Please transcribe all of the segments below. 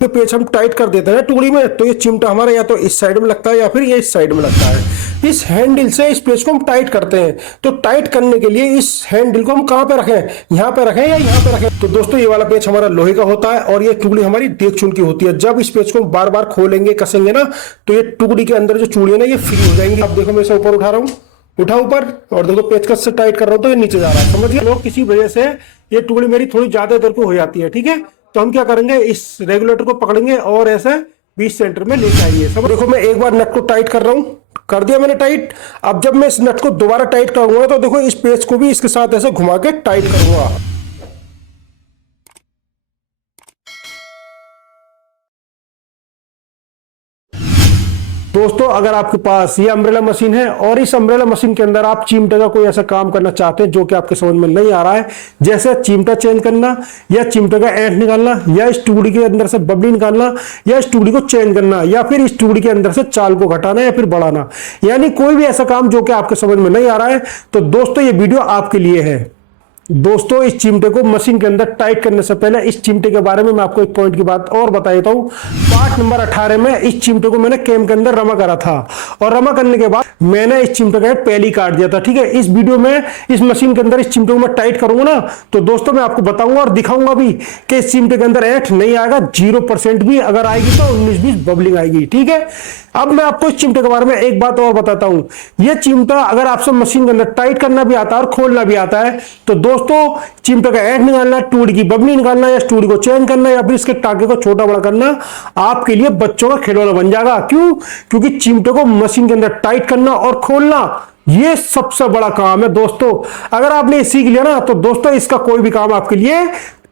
ये पेच हम टाइट कर देते हैं टुकड़ी में, तो ये चिमटा हमारा या तो इस साइड में लगता है या फिर ये इस साइड में लगता है। इस हैंडल से इस पेच को हम टाइट करते हैं। तो टाइट करने के लिए इस हैंडल को हम कहां पे रखें, यहां पे रखें या यहां पे रखें? तो दोस्तों ये वाला पेच हमारा लोहे का होता है और ये टुकड़ी हमारी देख चुन की होती है। जब इस पेच को हम बार बार खोलेंगे कसेंगे ना, तो ये टुकड़ी के अंदर जो चूड़ी है ना, ये फ्री हो जाएंगी। अब देखो मैं इसे ऊपर उठा रहा हूँ, उठा ऊपर, और देखो पेचकस से टाइट कर रहा हूं तो ये नीचे जा रहा है। समझ गए लोग, किसी वजह से ये टुकड़ी मेरी थोड़ी ज्यादा इधर को हो जाती है। ठीक है, तो हम क्या करेंगे, इस रेगुलेटर को पकड़ेंगे और ऐसे 20 सेंटर में लेके आएंगे। सब देखो मैं एक बार नट को टाइट कर रहा हूं, कर दिया मैंने टाइट। अब जब मैं इस नट को दोबारा टाइट करूंगा तो देखो इस पेच को भी इसके साथ ऐसे घुमा के टाइट करूंगा। दोस्तों अगर आपके पास ये अम्ब्रेला मशीन है और इस अम्ब्रेला मशीन के अंदर आप चिमटे का कोई ऐसा काम करना चाहते हैं जो कि आपके समझ में नहीं आ रहा है, जैसे चिमटा चेंज करना या चिमटे का ऐंठ निकालना या इस टुकड़ी के अंदर से बबली निकालना या इस टुकड़ी को चेंज करना या फिर इस टुकड़ी के अंदर से चाल को घटाना या फिर बढ़ाना, यानी कोई भी ऐसा काम जो कि आपके समझ में नहीं आ रहा है, तो दोस्तों ये वीडियो आपके लिए है। दोस्तों इस चिमटे को मशीन के अंदर टाइट करने से पहले इस चिमटे के बारे में मैं आपको एक पॉइंट की बात और बता देता हूं। पार्ट नंबर 18 में इस चिमटे को मैंने केम के अंदर रमा करा था और रमा करने के बाद मैंने इस चिमटे का हेड पहले ही काट दिया था। ठीक है, इस वीडियो में इस मशीन के अंदर इस चिमटे को मैं टाइट करूंगा ना, तो दोस्तों मैं आपको बताऊंगा और दिखाऊंगा भी कि इस चिमटे के अंदर ऐंठ नहीं आएगा, 0% भी अगर आएगी तो 19-20 बबलिंग आएगी। ठीक है, अब मैं आपको इस चिमटे के बारे में एक बात और बताता हूं। यह चिमटा अगर आपसे मशीन के अंदर टाइट करना भी आता है और खोलना भी आता है, तो दोस्तों चिमटे का ऐंठ निकालना, टूड़ी की बबली निकालना या टूड़ी को चेंज करना या फिर इसके टाके को छोटा बड़ा करना आपके लिए बच्चों का खिलौना बन जाएगा। क्यों? क्योंकि चिमटे को मशीन के अंदर टाइट करना और खोलना ये सबसे बड़ा काम है दोस्तों। अगर आपने सीख लिया ना, तो दोस्तों इसका कोई भी काम आपके लिए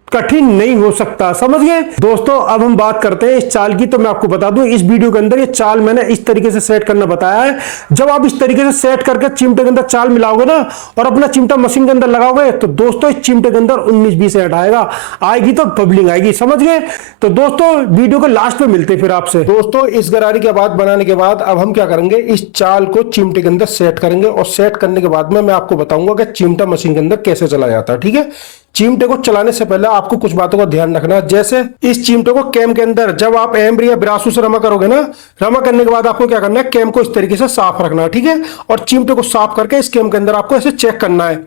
कठिन नहीं हो सकता। समझ गए दोस्तों? अब हम बात करते हैं इस चाल की। तो मैं आपको बता दूं, इस वीडियो के अंदर ये चाल मैंने इस तरीके से सेट करना बताया है। जब आप इस तरीके से सेट करके चिमटे के अंदर चाल मिलाओगे ना और अपना चिमटा मशीन के अंदर लगाओगे, तो दोस्तों इस चिमटे के अंदर 19-20 ऐंठ आएगा, आएगी तो बबलिंग आएगी। समझ गए? तो दोस्तों वीडियो के लास्ट में मिलते फिर आपसे। दोस्तों इस गरारी के बाद बनाने के बाद अब हम क्या करेंगे, इस चाल को चिमटे के अंदर सेट करेंगे और सेट करने के बाद में मैं आपको बताऊंगा कि चिमटा मशीन के अंदर कैसे चला जाता है। ठीक है, चिमटे को चलाने से पहले आपको कुछ बातों का ध्यान रखना। जैसे इस चिमटे को कैम के अंदर जब आप एम्ब्री या ब्रासू से रमा करोगे ना, रमा करने के बाद आपको क्या करना है, कैम को इस तरीके से साफ रखना है। ठीक है, और चिमटे को साफ करके इस कैम के अंदर आपको ऐसे चेक करना है।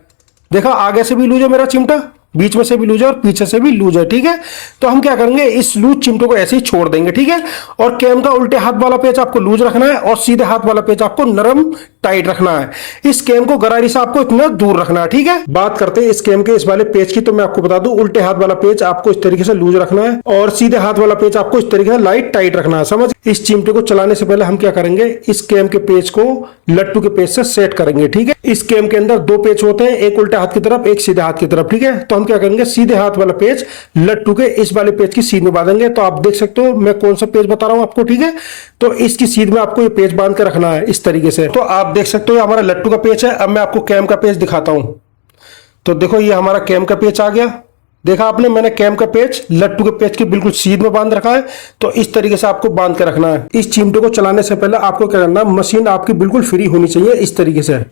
देखा आगे से भी लूज है मेरा चिमटा, बीच में से भी लूज है और पीछे से भी लूज है। ठीक है, तो हम क्या करेंगे, इस लूज चिमटे को ऐसे ही छोड़ देंगे। ठीक है, और कैम का उल्टे हाथ वाला पेच आपको लूज रखना है और सीधे हाथ वाला पेच आपको नरम टाइट रखना है। इस कैम को गरारी से आपको इतना दूर रखना है। ठीक है, बात करते हैं इस कैम के इस वाले पेच की। तो मैं आपको बता दूं, उल्टे हाथ वाला पेच आपको इस तरीके से लूज रखना है और सीधे हाथ वाला पेच आपको इस तरीके से लाइट टाइट रखना है। समझ? इस चिमटे को चलाने से पहले हम क्या करेंगे, इस कैम के पेच को लट्टू के पेच से सेट करेंगे। ठीक है, इस कैम के अंदर 2 पेच होते हैं, एक उल्टे हाथ की तरफ, एक सीधे हाथ की तरफ। ठीक है, तो हम क्या करेंगे, सीधे हाथ वाला पेच लट्टू के इस वाले पेच की सीध में बांधेंगे। तो आप देख सकते हो मैं कौन सा पेच बता रहा हूं आपको। ठीक है, तो इसकी सीध में आपको ये पेच बांध के रखना है इस तरीके से। तो आप देख सकते हो ये हमारा लट्टू का पेच है। अब मैं आपको कैम का पेच दिखाता हूं। तो देखो ये हमारा कैम का पेच आ गया। देखा आपने, मैंने कैम का पेच लट्टू के पेच के बिल्कुल सीध में बांध रखा है। तो इस तरीके से आपको बांध के रखना है। इस चिमटे को चलाने से पहले आपको क्या करना है, मशीन आपकी बिल्कुल फ्री होनी चाहिए इस तरीके से।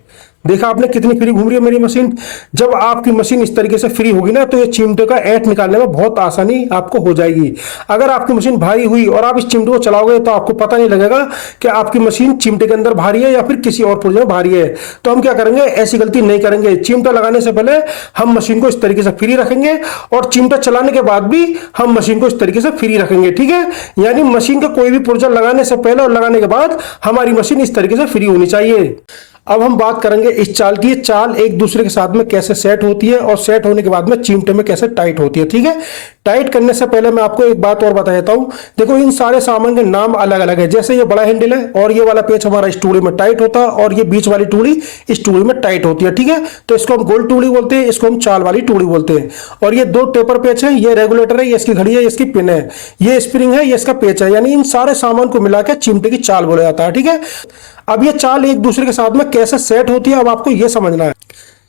देखा आपने कितनी फ्री घूम रही है मेरी मशीन। जब आपकी मशीन इस तरीके से फ्री होगी ना, तो ये चिमटे का ऐंठ निकालने में बहुत आसानी आपको हो जाएगी। अगर आपकी मशीन भारी हुई और आप इस चिमटे को चलाओगे तो आपको पता नहीं लगेगा कि आपकी मशीन चिमटे के अंदर भारी है या फिर किसी और पुर्जे में भारी है। तो हम क्या करेंगे, ऐसी गलती नहीं करेंगे। चिमटा लगाने से पहले हम मशीन को इस तरीके से फ्री रखेंगे और चिमटा चलाने के बाद भी हम मशीन को इस तरीके से फ्री रखेंगे। ठीक है, यानी मशीन का कोई भी पुर्जा लगाने से पहले और लगाने के बाद हमारी मशीन इस तरीके से फ्री होनी चाहिए। अब हम बात करेंगे इस चाल की। चाल एक दूसरे के साथ में कैसे सेट होती है और सेट होने के बाद में चिमटे में कैसे टाइट होती है। ठीक है, टाइट करने से पहले मैं आपको एक बात और बता देता हूं। देखो इन सारे सामान के नाम अलग अलग है। जैसे ये बड़ा हैंडल है और ये वाला पेच हमारा इस टूड़ी में टाइट होता है और ये बीच वाली टूड़ी इस टूड़ी में टाइट होती है। ठीक है, तो इसको हम गोल टूड़ी बोलते हैं, इसको हम चाल वाली टूड़ी बोलते हैं। और ये 2 टेपर पेच है, ये रेगुलेटर है, ये इसकी घड़ी है, ये इसकी पिन है, ये स्प्रिंग है, ये इसका पेच है। यानी इन सारे सामान को मिलाकर चिमटे की चाल बोला जाता है। ठीक है, अब ये चाल एक दूसरे के साथ में कैसे सेट होती है अब आपको ये समझना है।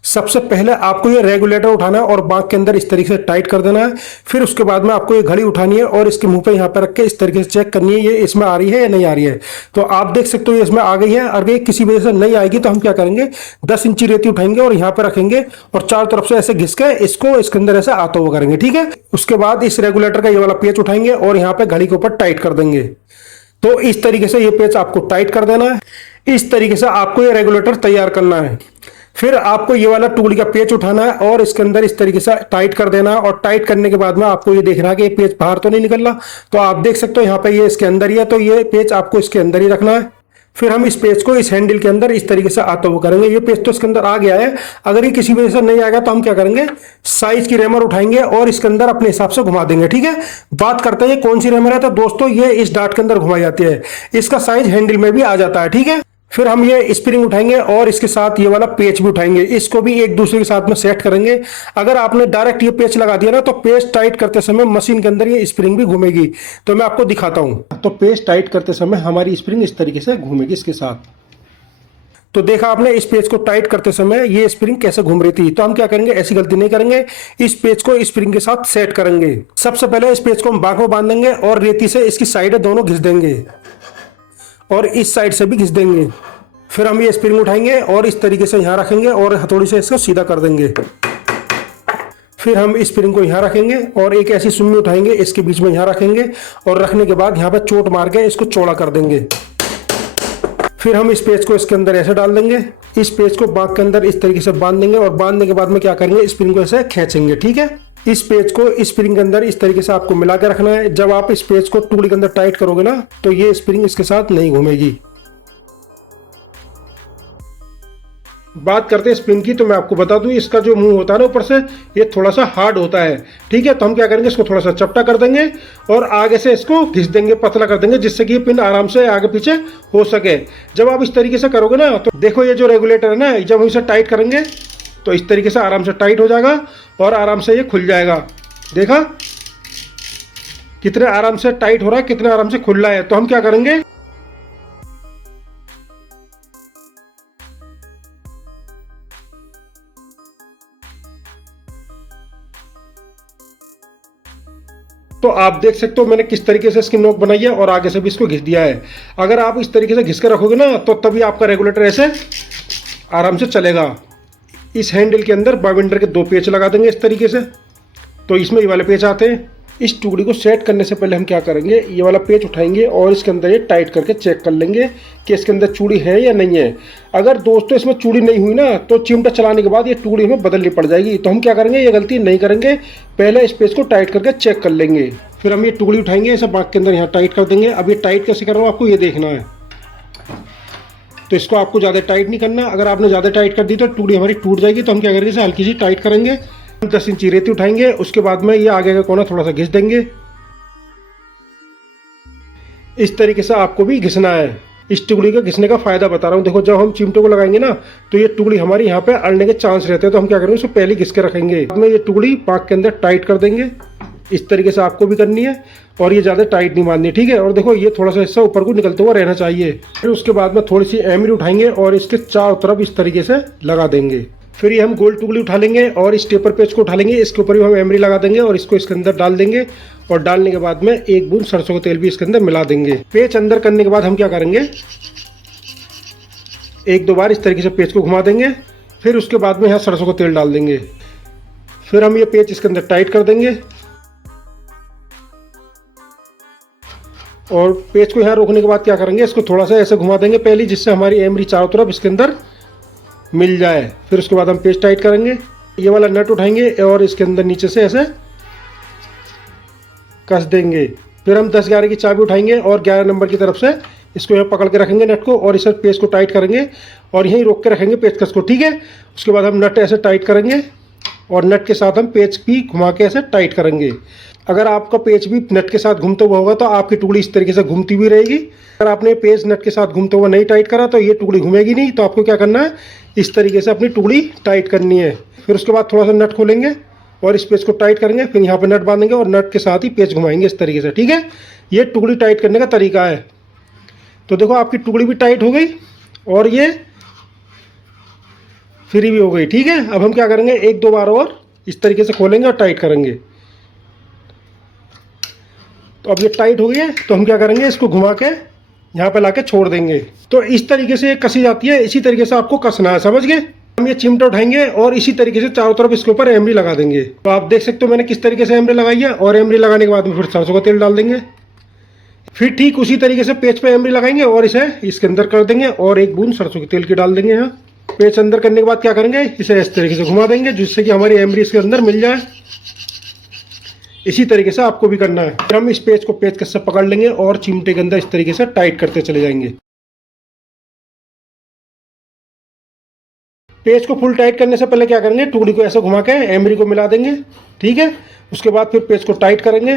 सबसे पहले आपको ये रेगुलेटर उठाना है और बांक के अंदर इस तरीके से टाइट कर देना है। फिर उसके बाद में आपको ये घड़ी उठानी है और इसके मुंह पे यहाँ पे रख के इस तरीके से चेक करनी है ये इसमें आ रही है या नहीं आ रही है। तो आप देख सकते हो ये इसमें आ गई है। अगर ये किसी वजह से नहीं आएगी तो हम क्या करेंगे, 10 इंची रेती उठाएंगे और यहाँ पे रखेंगे और चारों तरफ से ऐसे घिस के इसको इसके अंदर ऐसे आता हुआ करेंगे, ठीक है। उसके बाद इस रेगुलेटर का ये वाला पेच उठाएंगे और यहाँ पे घड़ी के ऊपर टाइट कर देंगे। तो इस तरीके से ये पेच आपको टाइट कर देना है। इस तरीके से आपको ये रेगुलेटर तैयार करना है। फिर आपको ये वाला टुकड़ी का पेच उठाना है और इसके अंदर इस तरीके से टाइट कर देना है। और टाइट करने के बाद में आपको ये देखना है कि ये पेच बाहर तो नहीं निकल रहा। तो आप देख सकते हो यहाँ पे ये इसके अंदर ही है, तो ये पेच आपको इसके अंदर ही रखना है। फिर हम इस पेच को इस हैंडल के अंदर इस तरीके से आता हुआ करेंगे। ये पेच तो इसके अंदर आ गया है। अगर ये किसी वजह से नहीं आएगा तो हम क्या करेंगे, साइज की रेमर उठाएंगे और इसके अंदर अपने हिसाब से घुमा देंगे, ठीक है। बात करते हैं कौन सी रेमर है। तो दोस्तों ये इस डाट के अंदर घुमाई जाती है, इसका साइज हैंडल में भी आ जाता है, ठीक है। फिर हम ये स्प्रिंग उठाएंगे और इसके साथ ये वाला पेच भी उठाएंगे, इसको भी एक दूसरे के साथ में सेट करेंगे। अगर आपने डायरेक्ट ये पेच लगा दिया ना तो पेच टाइट करते समय मशीन के अंदर ये स्प्रिंग भी घूमेगी। तो मैं आपको दिखाता हूं। तो पेच टाइट करते समय हमारी स्प्रिंग इस तरीके से घूमेगी इसके साथ। तो देखा आपने इस पेच को टाइट करते समय ये स्प्रिंग कैसे घूम रही थी। तो हम क्या करेंगे, ऐसी गलती नहीं करेंगे, इस पेच को स्प्रिंग के साथ सेट करेंगे। सबसे पहले इस पेच को हम बांक में बांध देंगे और रेती से इसकी साइड दोनों घिस देंगे और इस साइड से भी घिस देंगे। फिर हम ये स्प्रिंग उठाएंगे और इस तरीके से यहाँ रखेंगे और हथौड़ी से इसको सीधा कर देंगे। फिर हम इस स्प्रिंग को यहाँ रखेंगे और एक ऐसी सुम्मी उठाएंगे, इसके बीच में यहाँ रखेंगे और रखने के बाद यहाँ पे चोट मार के इसको चौड़ा कर देंगे। फिर हम इस पेच को इसके अंदर ऐसे डाल देंगे। इस पेच को बांक के अंदर इस तरीके से बांध देंगे और बांधने के बाद में क्या करेंगे, स्प्रिंग को ऐसे खींचेंगे, ठीक है। इस पेच को इस स्प्रिंग के अंदर इस तरीके से आपको मिला के रखना है। जब आप इस पेच को टुकड़ी के अंदर टाइट करोगे ना तो ये स्प्रिंग इसके साथ नहीं घूमेगी। बात करते हैं स्प्रिंग की, तो मैं आपको बता दूं इसका जो मुंह होता है ना ऊपर से, ये थोड़ा सा हार्ड होता है, ठीक है। तो हम क्या करेंगे, इसको थोड़ा सा चपटा कर देंगे और आगे से इसको घिस देंगे, पतला कर देंगे, जिससे कि ये पिन आराम से आगे पीछे हो सके। जब आप इस तरीके से करोगे ना तो देखो ये जो रेगुलेटर है ना, जब हम इसे टाइट करेंगे तो इस तरीके से आराम से टाइट हो जाएगा और आराम से ये खुल जाएगा। देखा कितने आराम से टाइट हो रहा है, कितने आराम से खुल रहा है। तो हम क्या करेंगे, तो आप देख सकते हो मैंने किस तरीके से इसकी नोक बनाई है और आगे से भी इसको घिस दिया है। अगर आप इस तरीके से घिस कर रखोगे ना तो तभी आपका रेगुलेटर ऐसे आराम से चलेगा। इस हैंडल के अंदर बाइंडर के 2 पेच लगा देंगे इस तरीके से। तो इसमें ये वाले पेच आते हैं। इस टुकड़ी को सेट करने से पहले हम क्या करेंगे, ये वाला पेच उठाएंगे और इसके अंदर ये टाइट करके चेक कर लेंगे कि इसके अंदर चूड़ी है या नहीं है। अगर दोस्तों इसमें चूड़ी नहीं हुई ना तो चिमटा चलाने के बाद ये टुकड़ी हमें बदलनी पड़ जाएगी। तो हम क्या करेंगे, ये गलती नहीं करेंगे, पहले इस पेच को टाइट करके चेक कर लेंगे। फिर हम ये टुकड़ी उठाएंगे, इसे बांक के अंदर यहाँ टाइट कर देंगे। अब ये टाइट कैसे कर रहा हूँ आपको ये देखना है। तो इसको आपको ज़्यादा टाइट नहीं करना। अगर आपने ज़्यादा टाइट कर दी तो टुकड़ी हमारी टूट जाएगी। तो हम क्या करेंगे, इसे हल्की सी टाइट करेंगे। 10 इंची रेती उठाएंगे, उसके बाद में ये आगे का कोना थोड़ा सा घिस देंगे। इस तरीके से आपको भी घिसना है। इस टुकड़ी का घिसने का फायदा बता रहा हूँ। देखो जब हम चिमटे को लगाएंगे ना तो ये टुकड़ी हमारी यहाँ पे अड़ने के चांस रहते हैं। तो हम क्या करेंगे, उसको पहले घिस के रखेंगे, बाद में ये टुकड़ी बांक के अंदर टाइट कर देंगे। इस तरीके से आपको भी करनी है और ये ज़्यादा टाइट नहीं बांधनी, ठीक है। और देखो ये थोड़ा सा हिस्सा ऊपर को निकलता हुआ रहना चाहिए। फिर उसके बाद में थोड़ी सी एमरी उठाएंगे और इसके चारों तरफ इस तरीके से लगा देंगे। फिर ये हम गोल टुकड़ी उठा लेंगे और इस टेपर पेच को उठा लेंगे, इसके ऊपर भी हम एमरी लगा देंगे और इसको इसके अंदर डाल देंगे। और डालने के बाद में 1 बूंद सरसों का तेल भी इसके अंदर मिला देंगे। पेच अंदर करने के बाद हम क्या करेंगे, 1-2 बार इस तरीके से पेच को घुमा देंगे। फिर उसके बाद में यहाँ सरसों का तेल डाल देंगे। फिर हम ये पेच इसके अंदर टाइट कर देंगे और पेच को यहाँ रोकने के बाद क्या करेंगे, इसको थोड़ा सा ऐसे घुमा देंगे पहले, जिससे हमारी एमरी चारों तरफ इसके अंदर मिल जाए। फिर उसके बाद हम पेच टाइट करेंगे। ये वाला नट उठाएंगे और इसके अंदर नीचे से ऐसे कस देंगे। फिर हम 10-11 की चाबी उठाएंगे और 11 नंबर की तरफ से इसको यहाँ पकड़ के रखेंगे नट को और इसे पेच को टाइट करेंगे और यहीं रोक के रखेंगे पेचकस को, ठीक है। उसके बाद हम नट ऐसे टाइट करेंगे और नट के साथ हम पेच भी घुमा के ऐसे टाइट करेंगे। अगर आपका पेच भी नट के साथ घूमता हुआ होगा तो आपकी टुकड़ी इस तरीके से घूमती हुई रहेगी। अगर आपने पेच नट के साथ घूमते हुआ नहीं टाइट करा तो ये टुकड़ी घूमेगी नहीं। तो आपको क्या करना है, इस तरीके से अपनी टुकड़ी टाइट करनी है। फिर उसके बाद थोड़ा सा नट खोलेंगे और इस पेच को टाइट करेंगे। फिर यहाँ पे नट बांधेंगे और नट के साथ ही पेच घुमाएंगे इस तरीके से, ठीक है। ये टुकड़ी टाइट करने का तरीका है। तो देखो आपकी टुकड़ी भी टाइट हो गई और ये फ्री भी हो गई। ठीक है, अब हम क्या करेंगे, एक दो बार और इस तरीके से खोलेंगे और टाइट करेंगे। तो अब ये टाइट हो गई है, तो हम क्या करेंगे, इसको घुमा के यहाँ पे लाके छोड़ देंगे। तो इस तरीके से कसी जाती है, इसी तरीके से आपको कसना है, समझ गए। हम ये चिमटा उठाएंगे और इसी तरीके से चारों तरफ इसके ऊपर एमरी लगा देंगे। तो आप देख सकते हो मैंने किस तरीके से एमरी लगाई है। और एमरी लगाने के बाद में फिर सरसों का तेल डाल देंगे। फिर ठीक उसी तरीके से पेच पे एमरी लगाएंगे और इसे इसके अंदर कर देंगे और एक बूंद सरसों के तेल की डाल देंगे। यहाँ पेच अंदर करने के बाद क्या करेंगे, इसे इस तरीके से घुमा देंगे जिससे कि हमारी एमरी इसके अंदर मिल जाए। इसी तरीके से आपको भी करना है। फिर हम इस पेच को पेचकस से पकड़ लेंगे और चिमटे के अंदर इस तरीके से टाइट करते चले जाएंगे। पेच को फुल टाइट करने से पहले क्या करेंगे, टुकड़ी को ऐसे घुमा के एमरी को मिला देंगे। ठीक है, उसके बाद फिर पेच को टाइट करेंगे।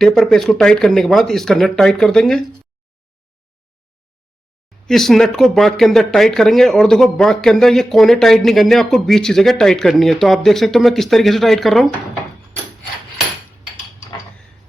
टेपर पेच को टाइट करने के बाद इसका नट टाइट कर देंगे। इस नट को बांक के अंदर टाइट करेंगे। और देखो बांक के अंदर ये कोने टाइट नहीं करने, आपको बीच की जगह टाइट करनी है। तो आप देख सकते हो मैं किस तरीके से टाइट कर रहा हूँ।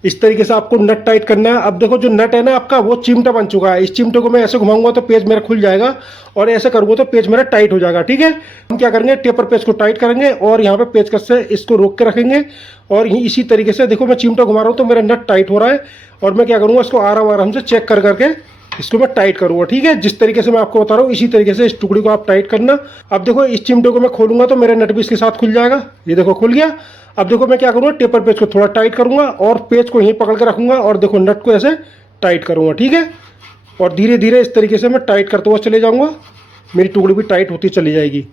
इस तरीके से आपको नट टाइट करना है। अब देखो जो नट है ना आपका, वो चिमटा बन चुका है। इस चिमटे को मैं ऐसे घुमाऊंगा तो पेज मेरा खुल जाएगा और ऐसे करूंगा तो पेज मेरा टाइट हो जाएगा। ठीक है, हम क्या करेंगे, टेपर पेज को टाइट करेंगे और यहाँ पे पेचकस से इसको रोक के रखेंगे। और इसी तरीके से देखो मैं चिमटा घुमा रहा हूँ तो मेरा नट टाइट हो रहा है। और मैं क्या करूँगा, इसको आराम आराम से चेक कर करके इसको मैं टाइट करूँगा। ठीक है, जिस तरीके से मैं आपको बता रहा हूँ इसी तरीके से इस टुकड़ी को आप टाइट करना। अब देखो इस चिमटे को मैं खोलूंगा तो मेरा नट भी इसके साथ खुल जाएगा। ये देखो खुल गया। अब देखो मैं क्या करूँगा, टेपर पेज को थोड़ा टाइट करूँगा और पेज को यहीं पकड़ के रखूँगा और देखो नट को ऐसे टाइट करूँगा। ठीक है, और धीरे धीरे इस तरीके से मैं टाइट करते हुए चले जाऊँगा। मेरी टुकड़ी भी टाइट होती चली जाएगी।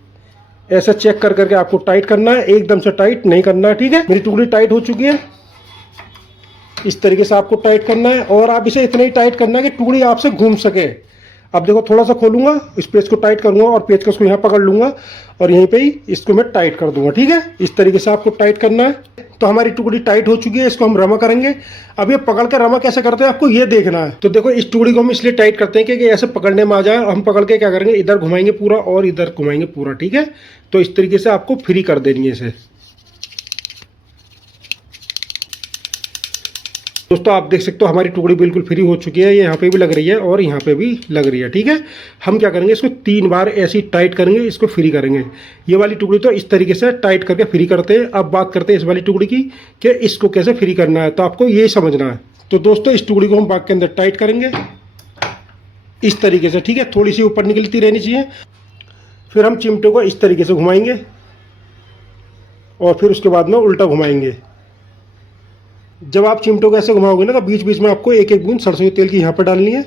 ऐसे चेक कर करके आपको टाइट करना है, एकदम से टाइट नहीं करना है। ठीक है, मेरी टुकड़ी टाइट हो चुकी है। इस तरीके से आपको टाइट करना है और आप इसे इतना ही टाइट करना है कि टुकड़ी आपसे घूम सके। अब देखो थोड़ा सा खोलूंगा, इस पेज को टाइट करूंगा और पेज को इसको यहाँ पकड़ लूंगा और यहीं पे ही इसको मैं टाइट कर दूंगा। ठीक है, इस तरीके से आपको टाइट करना है। तो हमारी टुकड़ी टाइट हो चुकी है, इसको हम रमा करेंगे। अब ये पकड़ कर रमा कैसे करते हैं आपको ये देखना है। तो देखो इस टुकड़ी को हम इसलिए टाइट करते हैं कि ऐसे पकड़ने में आ जाए। हम पकड़ के क्या करेंगे, इधर घुमाएंगे पूरा और इधर घुमाएंगे पूरा। ठीक है, तो इस तरीके से आपको फ्री कर देनी है इसे। दोस्तों आप देख सकते हो हमारी टुकड़ी बिल्कुल फ्री हो चुकी है। ये यहाँ पे भी लग रही है और यहाँ पे भी लग रही है। ठीक है, हम क्या करेंगे, इसको 3 बार ऐसे टाइट करेंगे, इसको फ्री करेंगे। ये वाली टुकड़ी तो इस तरीके से टाइट करके फ्री करते हैं। अब बात करते हैं इस वाली टुकड़ी की कि इसको कैसे फ्री करना है। तो आपको ये समझना है। तो दोस्तों इस टुकड़ी को हम बाग के अंदर टाइट करेंगे इस तरीके से। ठीक है, थोड़ी सी ऊपर निकलती रहनी चाहिए। फिर हम चिमटे को इस तरीके से घुमाएंगे और फिर उसके बाद में उल्टा घुमाएंगे। जब आप चिमटों को ऐसे घुमाओगे ना तो बीच बीच में आपको एक एक बूंद सरसों के तेल की यहाँ पर डालनी है।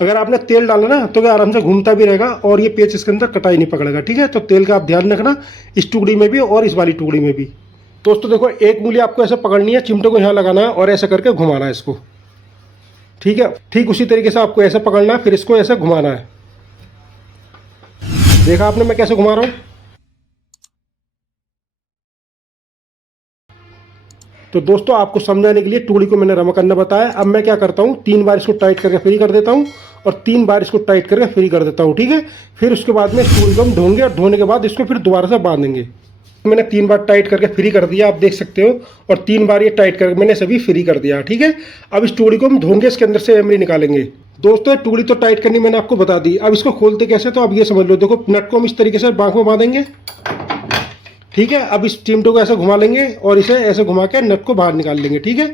अगर आपने तेल डाला ना तो क्या आराम से घूमता भी रहेगा और ये पेच इसके अंदर कटाई नहीं पकड़ेगा। ठीक है, तो तेल का आप ध्यान रखना इस टुकड़ी में भी और इस वाली टुकड़ी में भी। दोस्तों देखो एक उंगली आपको ऐसे पकड़नी है, चिमटे को यहाँ लगाना है और ऐसे करके घुमाना है इसको। ठीक है, ठीक उसी तरीके से आपको ऐसे पकड़ना है, फिर इसको ऐसे घुमाना है। देखा आपने मैं कैसे घुमा रहा हूँ। तो दोस्तों आपको समझाने के लिए टुकड़ी को मैंने रमा करना बताया। अब मैं क्या करता हूँ, 3 बार इसको टाइट करके फ्री कर देता हूँ और 3 बार इसको टाइट करके फ्री कर देता हूँ। ठीक है, फिर उसके बाद में इस टुकड़ी को हम धोएंगे और धोने के बाद इसको फिर दोबारा से बांधेंगे। मैंने 3 बार टाइट करके फ्री कर दिया, आप देख सकते हो। और 3 बार ये टाइट करके मैंने सभी फ्री कर दिया। ठीक है, अब इस टुकड़ी को हम धोएंगे, इसके अंदर से एमरी निकालेंगे। दोस्तों टुकड़ी तो टाइट करनी मैंने आपको बता दी। अब इसको खोलते कैसे, तो अब ये समझ लो। देखो नट को हम इस तरीके से बांक में बांधेंगे। ठीक है, अब इस चिमटे को ऐसे घुमा लेंगे और इसे ऐसे घुमा के नट को बाहर निकाल लेंगे। ठीक है,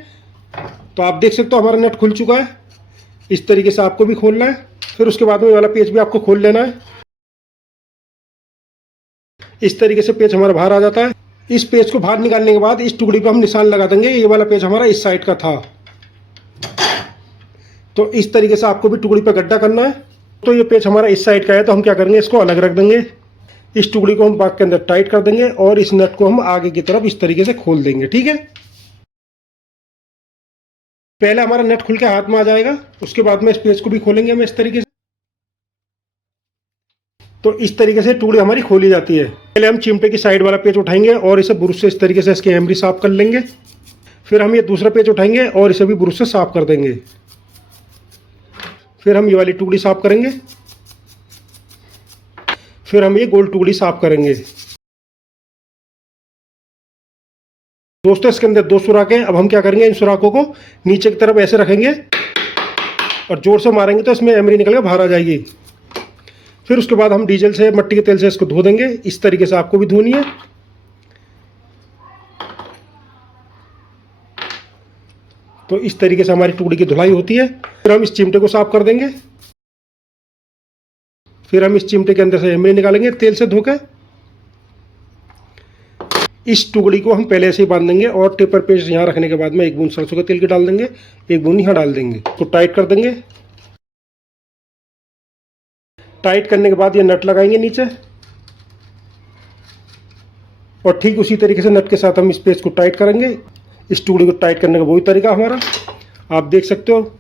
तो आप देख सकते हो हमारा नट खुल चुका है। इस तरीके से आपको भी खोलना है। फिर उसके बाद में वाला पेच भी आपको खोल लेना है। इस तरीके से पेच हमारा बाहर आ जाता है। इस पेच को बाहर निकालने के बाद इस टुकड़ी पर हम निशान लगा देंगे। ये वाला पेच हमारा इस साइड का था। तो इस तरीके से आपको भी टुकड़ी पर गड्ढा करना है। तो ये पेच हमारा इस साइड का है, तो हम क्या करेंगे, इसको अलग रख देंगे। इस टुकड़ी को हम बाग के अंदर टाइट कर देंगे और इस नट को हम आगे की तरफ इस तरीके से खोल देंगे। ठीक है, पहले हमारा नट खुल के हाथ में आ जाएगा, उसके बाद में इस पेच को भी खोलेंगे हम इस तरीके से। तो इस तरीके से टुकड़ी हमारी खोली जाती है। पहले हम चिमटे की साइड वाला पेच उठाएंगे और इसे ब्रश से इस तरीके से इसकी एमरी साफ कर लेंगे। फिर हम ये दूसरा पेच उठाएंगे और इसे भी ब्रश से साफ कर देंगे। फिर हम ये वाली टुकड़ी साफ करेंगे। फिर हम ये गोल टुकड़ी साफ करेंगे। दोस्तों इसके अंदर 2 सुराख हैं। अब हम क्या करेंगे, इन सुराखों को नीचे की तरफ ऐसे रखेंगे और जोर से मारेंगे तो इसमें एमरी निकल के बाहर आ जाएगी। फिर उसके बाद हम डीजल से, मट्टी के तेल से इसको धो देंगे। इस तरीके से आपको भी धोनी है। तो इस तरीके से हमारी टुकड़ी की धुलाई होती है। फिर हम इस चिमटे को साफ कर देंगे। फिर हम इस चिमटे के अंदर से एमरी निकालेंगे तेल से धोकर। इस टुकड़ी को हम पहले से ही बांध देंगे और टेपर पेस्ट यहाँ रखने के बाद में एक बूंद सरसों के तेल की डाल देंगे, एक बूंद यहाँ डाल देंगे, तो टाइट कर देंगे। टाइट करने के बाद ये नट लगाएंगे नीचे, और ठीक उसी तरीके से नट के साथ हम इस पेस्ट को टाइट करेंगे। इस टुकड़ी को टाइट करने का वही तरीका हमारा, आप देख सकते हो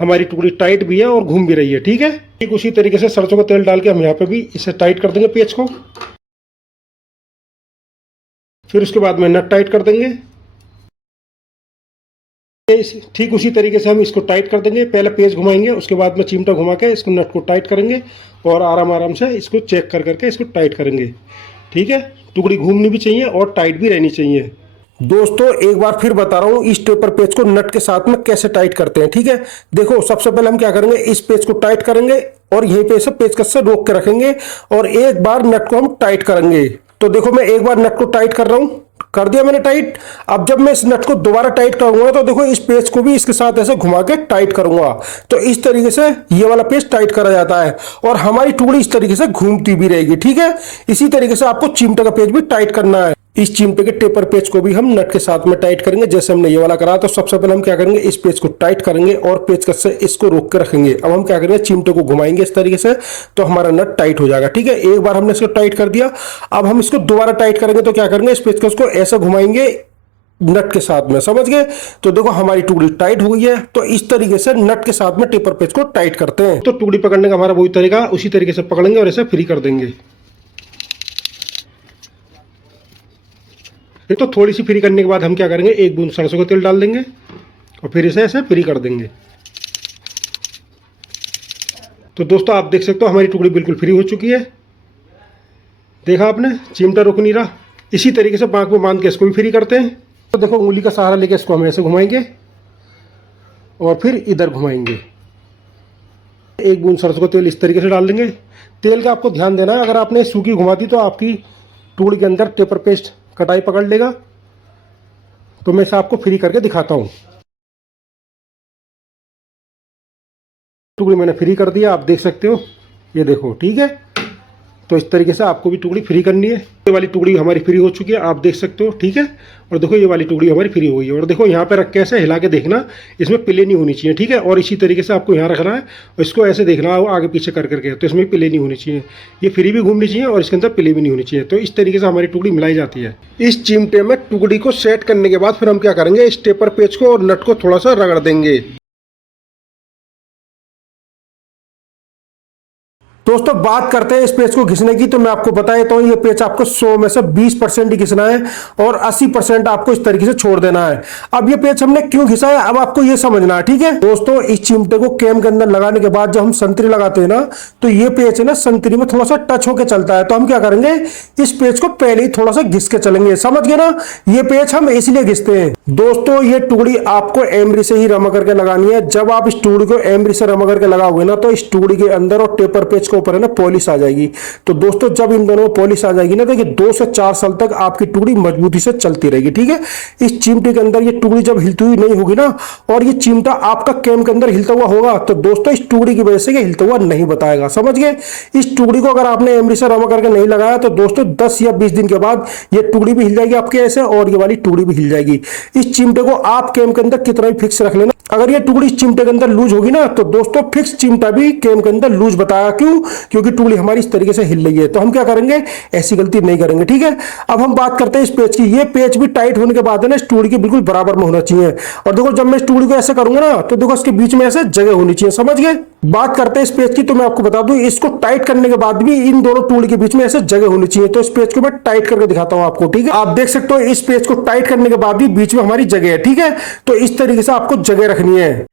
हमारी टुकड़ी टाइट भी है और घूम भी रही है। ठीक है, ठीक उसी तरीके से सरसों का तेल डाल के हम यहाँ पे भी इसे टाइट कर देंगे पेच को। फिर उसके बाद में नट टाइट कर देंगे। ठीक उसी तरीके से हम इसको टाइट कर देंगे। पहले पेच घुमाएंगे, उसके बाद में चिमटा घुमा के इसको नट को टाइट करेंगे और आराम आराम से इसको चेक कर करके इसको टाइट करेंगे। ठीक है, टुकड़ी घूमनी भी चाहिए और टाइट भी रहनी चाहिए। दोस्तों एक बार फिर बता रहा हूं इस टेपर पेच को नट के साथ में कैसे टाइट करते हैं। ठीक है, देखो सबसे पहले हम क्या करेंगे, इस पेच को टाइट करेंगे और यहीं पे से पेचकस से रोक के रखेंगे और एक बार नट को हम टाइट करेंगे। तो देखो मैं एक बार नट को टाइट कर रहा हूं, कर दिया मैंने टाइट। अब जब मैं इस नट को दोबारा टाइट करूंगा तो देखो इस पेच को भी इसके साथ ऐसे घुमा के टाइट करूंगा। तो इस तरीके से ये वाला पेच टाइट करा जाता है और हमारी टुकड़ी इस तरीके से घूमती भी रहेगी। ठीक है, इसी तरीके से आपको चिमटे का पेच भी टाइट करना है। इस चिमटे के टेपर पेच को भी हम नट के साथ में टाइट करेंगे जैसे हमने ये वाला करा। तो सबसे पहले हम क्या करेंगे, इस पेच को टाइट करेंगे और पेचकस से इसको रोक के रखेंगे। अब हम क्या करेंगे, चिमटे को घुमाएंगे इस तरीके से, तो हमारा नट टाइट हो जाएगा। ठीक है, एक बार हमने इसको टाइट कर दिया। अब हम इसको दोबारा टाइट करेंगे तो क्या करेंगे, इस पेचकस को ऐसे घुमाएंगे नट के साथ में, समझ गए। तो देखो हमारी टुकड़ी टाइट हो गई है। तो इस तरीके से नट के साथ में टेपर पेच को टाइट करते हैं। तो टुकड़ी पकड़ने का हमारा वही तरीका, उसी तरीके से पकड़ेंगे और ऐसे फ्री कर देंगे। तो थोड़ी सी फ्री करने के बाद हम क्या करेंगे, एक बूंद सरसों का तेल डाल देंगे और फिर इसे ऐसे फ्री कर देंगे। तो दोस्तों आप देख सकते हो हमारी टुकड़ी बिल्कुल फ्री हो चुकी है। देखा आपने, चिमटा रुक नहीं रहा। इसी तरीके से बांक में बांध के इसको भी फ्री करते हैं। तो देखो उंगली का सहारा लेके इसको हम ऐसे घुमाएंगे और फिर इधर घुमाएंगे। एक बूंद सरसों का तेल इस तरीके से डाल देंगे। तेल का आपको ध्यान देना है, अगर आपने सूखी घुमा दी तो आपकी टुकड़ी के अंदर टेपर पेस्ट कटाई पकड़ लेगा। तो मैं इसे आपको फ्री करके दिखाता हूं। टुकड़ी मैंने फ्री कर दिया, आप देख सकते हो, ये देखो। ठीक है, तो इस तरीके से आपको भी टुकड़ी फ्री करनी है। ये वाली टुकड़ी हमारी फ्री हो चुकी है, आप देख सकते हो। ठीक है, और देखो ये वाली टुकड़ी हमारी फ्री हो गई है। और देखो यहाँ पे रख के ऐसे हिला के देखना, इसमें पिले नहीं होनी चाहिए। ठीक है, और इसी तरीके से आपको यहाँ रखना है और इसको ऐसे देखना आगे पीछे कर करके, तो इसमें पिले नहीं होनी चाहिए। ये फ्री भी घूमनी चाहिए और इसके अंदर पिले भी नहीं होनी चाहिए। तो इस तरीके से हमारी टुकड़ी मिलाई जाती है। इस चिमटे में टुकड़ी को सेट करने के बाद फिर हम क्या करेंगे, इस टेपर पेच को और नट को थोड़ा सा रगड़ देंगे। दोस्तों बात करते हैं इस पेच को घिसने की, तो मैं आपको बता देता हूं ये पेच आपको 100 में से 20% ही घिसना है और 80% आपको इस तरीके से छोड़ देना है। अब ये पेच हमने क्यों घिसा है, अब आपको ये समझना है। ठीक है दोस्तों, इस चिमटे को कैम के अंदर लगाने के बाद जब हम संतरी लगाते हैं ना, तो ये पेच है ना संतरी में थोड़ा सा टच होकर चलता है। तो हम क्या करेंगे, इस पेच को पहले ही थोड़ा सा घिस के चलेंगे, समझ गए ना। ये पेच हम इसलिए घिसते हैं। दोस्तों ये टुकड़ी आपको एमरी से ही रमा करके लगानी है। जब आप इस टुकड़ी को एमरी से रमा करके लगाओगे ना, तो इस टुकड़ी के अंदर और टेपर पेच ऊपर है ना पॉलिश आ जाएगी। तो दोस्तों जब इन दोनों में पॉलिश आ जाएगी ना, तो ये 2 से 4 साल तक आपकी टुकड़ी मजबूती से चलती रहेगी। ठीक है, इस चिमटे के अंदर ये टुकड़ी जब हिलती हुई नहीं होगी ना, और ये चिमटा आपका कैम के अंदर हिलता हुआ होगा, तो दोस्तों इस टुकड़ी की वजह से ये हिलता हुआ नहीं बताएगा, समझ गए। इस टुकड़ी को अगर आपने एमरी से रमा करके नहीं लगाया, तो दोस्तों 10 या 20 दिन के बाद ये टुकड़ी भी हिल जाएगी आपके ऐसे, और ये वाली टुकड़ी भी हिल जाएगी। इस चिमटे को आप कैम के अंदर कितना भी फिक्स रख लेना, अगर ये टुकड़ी चिमटे के अंदर लूज होगी ना, तो दोस्तों फिक्स चिमटा भी कैम के अंदर लूज बताया। क्यों, क्योंकि टुकड़ी हमारी इस तरीके से हिल रही है। तो हम क्या करेंगे, ऐसी गलती नहीं करेंगे। ठीक है, अब हम बात करते हैं इस पेच की। ये पेच भी टाइट होने के बाद है ना, इस टुकड़ी के बिल्कुल बराबर में होना चाहिए। और देखो जब मैं इस टुकड़ी को ऐसे करूंगा ना, तो देखो इसके बीच में ऐसे जगह होनी चाहिए, समझ गए। बात करते हैं इस पेच की, तो मैं आपको बता दूं, इसको टाइट करने के बाद भी इन दोनों टुकड़ी के बीच में ऐसे जगह होनी चाहिए। तो इस पेच को मैं टाइट करके दिखाता हूं आपको। ठीक है, आप देख सकते हो इस पेच को टाइट करने के बाद भी बीच में हमारी जगह है। ठीक है, तो इस तरीके से आपको जगह रखनी है।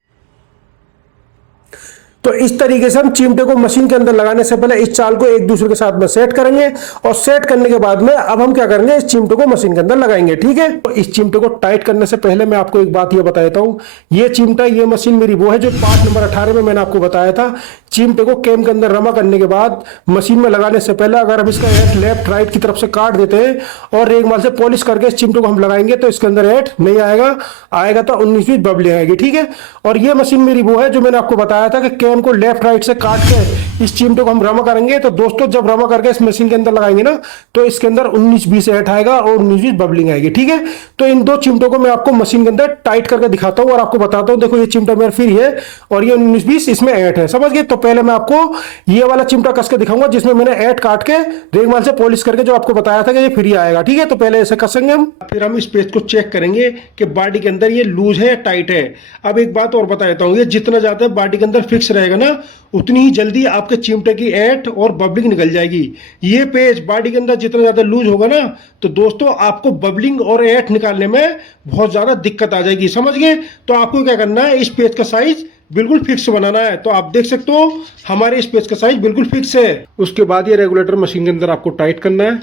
तो इस तरीके से हम चिमटे को मशीन के अंदर लगाने से पहले इस चाल को एक दूसरे के साथ में सेट करेंगे, और सेट करने के बाद में अब हम क्या करेंगे, इस चिमटे को मशीन के अंदर लगाएंगे। ठीक है, तो इस चिमटे को टाइट करने से पहले मैं आपको एक बात ये बता देता हूं। ये चिमटा, ये मशीन मेरी वो है जो पार्ट नंबर 18 में मैंने आपको बताया था। चिमटे को कैम के अंदर रमा करने के बाद मशीन में लगाने से पहले अगर हम इसका एट लेफ्ट राइट की तरफ से काट देते हैं और रेगमाल से पॉलिश करके इस चिमटे को हम लगाएंगे तो इसके अंदर एट नहीं आएगा, आएगा तो 19-20 बबलिंग आएगी। ठीक है, और ये मशीन मेरी वो है जो मैंने आपको बताया था कि कैम को लेफ्ट राइट से काट के इस चिमटे को हम रमा करेंगे। तो दोस्तों जब रमा करके इस मशीन के अंदर लगाएंगे ना तो इसके अंदर 19-20 एट आएगा और 19-20 बबलिंग आएगी। ठीक है, तो इन दो चिमटों को मैं आपको मशीन के अंदर टाइट करके दिखाता हूँ और आपको बताता हूँ। देखो ये चिमटा मेरा फ्री है और ये 19-20 इसमें एट है, समझ गए। तो पहले मैं आपको ये वाला चिमटा कस के दिखाऊंगा जिसमें मैंने एट काट के रेगमाल से पॉलिश करके जो आपको बताया था कि ये फ्री आएगा। ठीक है, तो पहले ऐसे कसेंगे हम, फिर हम इस पेज को चेक करेंगे कि बॉडी के अंदर ये लूज है या टाइट है। अब एक बात और बता देता हूँ, ये जितना ज्यादा बॉडी के अंदर फिक्स रहेगा ना उतनी ही जल्दी आपके चिमटे की एट और बबलिंग निकल जाएगी। ये पेज बॉडी के अंदर जितना ज्यादा लूज होगा ना तो दोस्तों आपको बबलिंग और एट निकालने में बहुत ज्यादा दिक्कत आ जाएगी, समझ गए। तो आपको क्या करना है, इस पेज का साइज बिल्कुल फिक्स बनाना है। तो आप देख सकते हो हमारे इस पेज का साइज बिल्कुल फिक्स है। उसके बाद ये रेगुलेटर मशीन के अंदर आपको टाइट करना है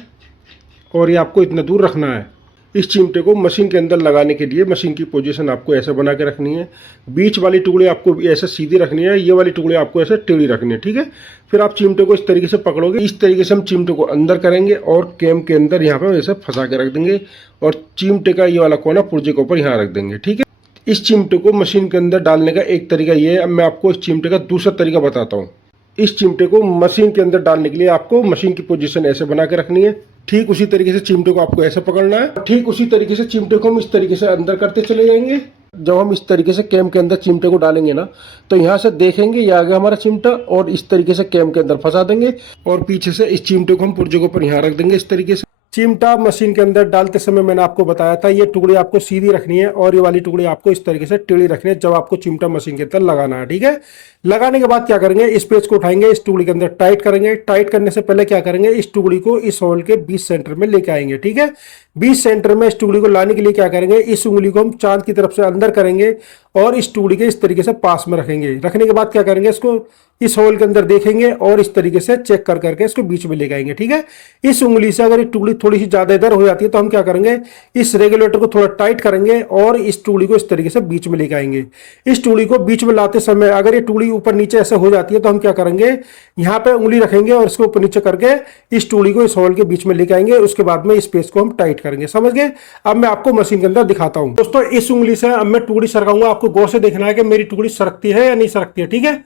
और ये आपको इतना दूर रखना है। इस चिमटे को मशीन के अंदर लगाने के लिए मशीन की पोजीशन आपको ऐसे बना के रखनी है। बीच वाली टुकड़े आपको ऐसे सीधी रखनी है, ये वाली टुकड़े आपको ऐसे टेढ़ी रखनी है। ठीक है, फिर आप चिमटे को इस तरीके से पकड़ोगे। इस तरीके से हम चिमटे को अंदर करेंगे और कैम के अंदर यहाँ पे ऐसे फंसा के रख देंगे और चिमटे का ये वाला कोना पुर्जे के ऊपर यहाँ रख देंगे। ठीक है, इस चिमटे को मशीन के अंदर डालने का एक तरीका ये है। अब मैं आपको इस चिमटे का दूसरा तरीका बताता हूँ। इस चिमटे को मशीन के अंदर डालने के लिए आपको मशीन की पोजीशन ऐसे बना के रखनी है। ठीक उसी तरीके से चिमटे को आपको ऐसे पकड़ना है। ठीक उसी तरीके से चिमटे को हम इस तरीके से अंदर करते चले जाएंगे। जब हम इस तरीके से कैम के अंदर चिमटे को डालेंगे ना तो यहाँ से देखेंगे ये आ गया हमारा चिमटा और इस तरीके से कैम के अंदर फंसा देंगे और पीछे से इस चिमटे को हम पुर्जे के ऊपर यहाँ रख देंगे इस तरीके से। चिमटा मशीन के अंदर डालते समय मैंने आपको बताया था ये टुकड़ी आपको सीधी रखनी है और ये वाली टुकड़ी आपको इस तरीके से टेढ़ी रखनी है जब आपको चिमटा मशीन के अंदर लगाना है। ठीक है, लगाने के बाद क्या करेंगे, इस पेज को उठाएंगे, इस टुकड़ी के अंदर टाइट करेंगे। टाइट करने से पहले क्या करेंगे, इस टुकड़ी को इस होल के 20 सेंटर में लेके आएंगे। ठीक है, 20 सेंटर में इस टुकड़ी को लाने के लिए क्या करेंगे, इस उंगली को हम चांद की तरफ से अंदर करेंगे और इस टुकड़ी के इस तरीके से पास में रखेंगे। रखने के बाद क्या करेंगे, इसको इस होल के अंदर देखेंगे और इस तरीके से चेक कर करके इसको बीच में लेके आएंगे। ठीक है, इस उंगली से अगर ये टुकड़ी थोड़ी सी ज्यादा इधर हो जाती है तो हम क्या करेंगे, इस रेगुलेटर को थोड़ा टाइट करेंगे और इस टुकड़ी को इस तरीके से बीच में लेके आएंगे। इस टुकड़ी को बीच में लाते समय अगर ये टुकड़ी ऊपर नीचे ऐसे हो जाती है तो हम क्या करेंगे, यहाँ पे उंगली रखेंगे और इसको ऊपर नीचे करके इस टुकड़ी को इस होल के बीच में लेके आएंगे। उसके बाद में इस पेज को हम टाइट करेंगे, समझ गए। अब मैं आपको मशीन के अंदर दिखाता हूँ। दोस्तों इस उंगली से अब मैं टुकड़ी सरकाऊंगा, आपको गौर से देखना है कि मेरी टुकड़ी सरकती है या नहीं सरकती है। ठीक है,